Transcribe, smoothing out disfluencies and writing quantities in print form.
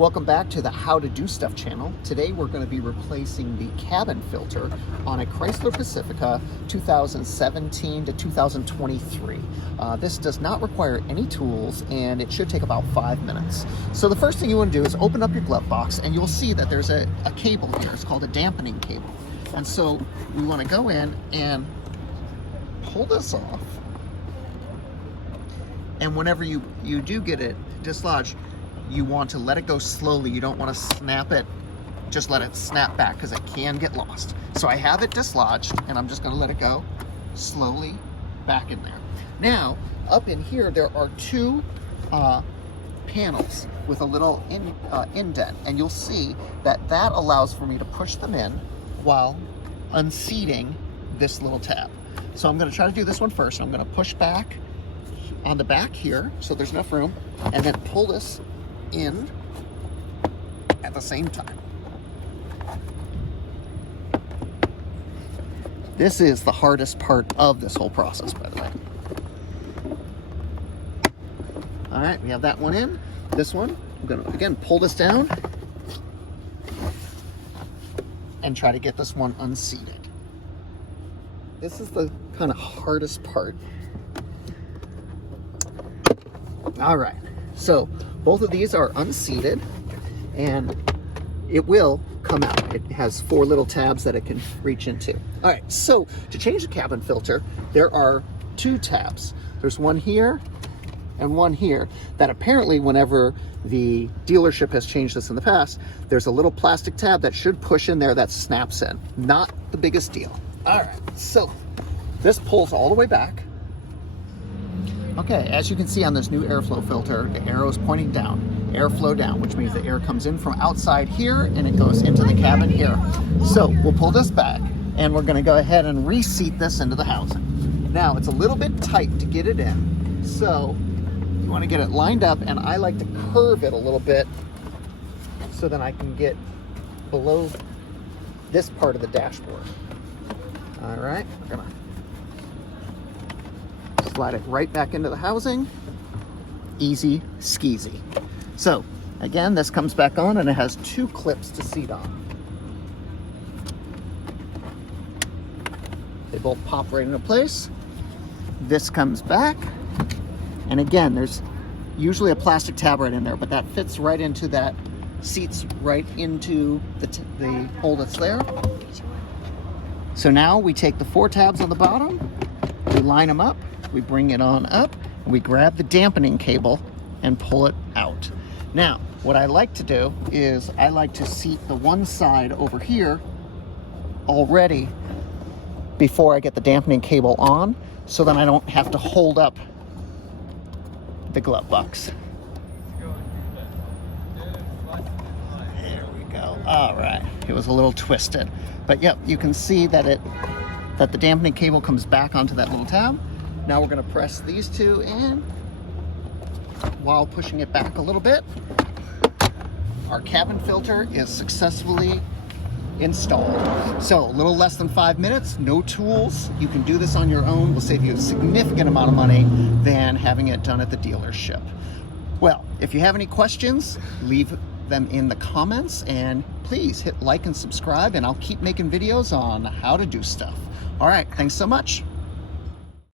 Welcome back to the How to Do Stuff channel. Today we're going to be replacing the cabin filter on a Chrysler Pacifica 2017 to 2023. This does not require any tools and it should take about 5 minutes. So the first thing you want to do is open up your glove box and you'll see that there's a cable here. It's called a dampening cable. And so we want to go in and pull this off. And whenever you do get it dislodged, you want to let it go slowly. You don't want to snap it, just let it snap back because it can get lost. So I have it dislodged and I'm just going to let it go slowly back in there. Now, up in here, there are two panels with a little indent, and you'll see that allows for me to push them in while unseating this little tab. So I'm going to try to do this one first. I'm going to push back on the back here so there's enough room, and then pull this in at the same time. This is the hardest part of this whole process, by the way. All right, we have that one in. This one, I'm gonna again pull this down and try to get this one unseated. This is the kind of hardest part. All right, so both of these are unseated and it will come out. It has 4 little tabs that it can reach into. All right, so to change the cabin filter, there are 2 tabs. There's one here and one here that apparently whenever the dealership has changed this in the past, there's a little plastic tab that should push in there that snaps in. Not the biggest deal. All right, so this pulls all the way back. Okay, as you can see on this new airflow filter, the arrow is pointing down, airflow down, which means the air comes in from outside here and it goes into the cabin here. So we'll pull this back and we're gonna go ahead and reseat this into the housing. Now it's a little bit tight to get it in, so you wanna get it lined up, and I like to curve it a little bit so that I can get below this part of the dashboard. All right, we're gonna slide it right back into the housing. Easy skeezy. So again, this comes back on and it has 2 clips to seat on. They both pop right into place. This comes back, and again, there's usually a plastic tab right in there, but that fits right into that, seats right into the hole that's there. So now we take the 4 tabs on the bottom, we line them up, we bring it on up, and we grab the dampening cable and pull it out. Now, what I like to do is I like to seat the one side over here already before I get the dampening cable on, so then I don't have to hold up the glove box. There we go. All right, it was a little twisted, but yep, you can see that the dampening cable comes back onto that little tab. Now we're going to press these 2 in while pushing it back a little bit. Our cabin filter is successfully installed. So a little less than 5 minutes, no tools. You can do this on your own. Will save you a significant amount of money than having it done at the dealership. Well, if you have any questions, leave them in the comments, and please hit like and subscribe, and I'll keep making videos on how to do stuff. All right, thanks so much.